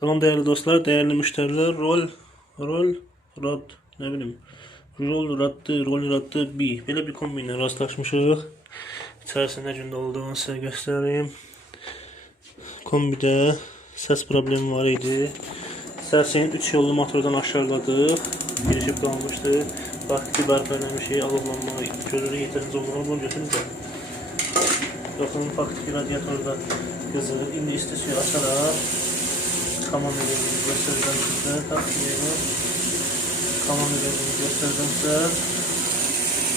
Salam değerli dostlar, değerli müşteriler. Rod, ne bileyim. Rol rattı bir. Böyle bir kombinle rastlaşmışıq. İçerisinde cündə olduğunu size göstereyim. Kombide ses problemi var idi. Səsini 3 yollu motordan aşağıladık. Girişib qalmışdı. Vakti bərpa eləmişik, alovlanma görürük, yeterince olduğunu bunu götürürüz də. Bakın faktiki radyatorda qızır. İndi isti suyu açaraq komanda verdiğini göstereceğim size. Takviyeyi komanda verdiğini göstereceğim size.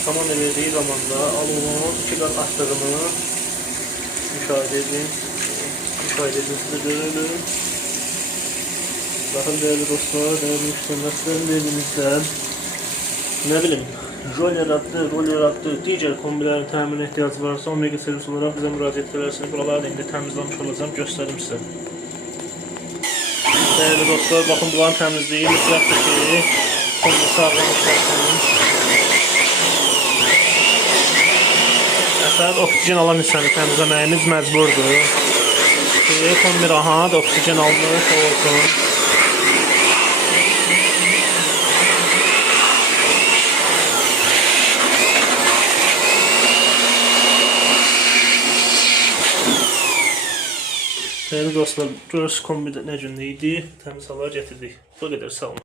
Komanda verdiği zaman da alovun 2 kat arttığını müşahede edin. Size görelim. Bakın değerli dostlar, değerli müşterilerin verdiğimizden ne bileyim rol yarattı, diğer kombilerin təminə ihtiyacı varsa Omega servis olarak bize müraciət edersiniz. Buraları da indi təmizləmiş olacağım, göstərim sizə. Değerli dostlar, bakın bunların təmizliyi mütləqdir ki, kombi sağlam işləsin. Məsələn, oksigen alan hissəni təmizləməyimiz məcburdur. Kombi rahat, oksigen almış olsun. Değerli dostlar, görürsünüz kombide ne cündeydi, təmiz hava getirdik. Bu kadar, sağ olun.